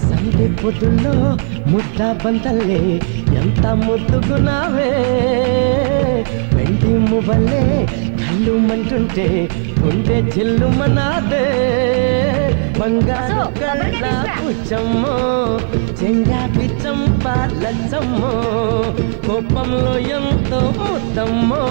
Sunday పొద్దుల్లో ముద్ద బంతల్లే ఎంత ముద్దుకున్నావే వెండి మువ్వలే కళ్ళు మంటుంటే ఉండే చెల్లు మనాదే బంగారు కళ్ళ పుచ్చమ్మో చెంగా పిచ్చం పాలచ్చమ్మో కోపంలో ఎంతో ముద్దమ్మో.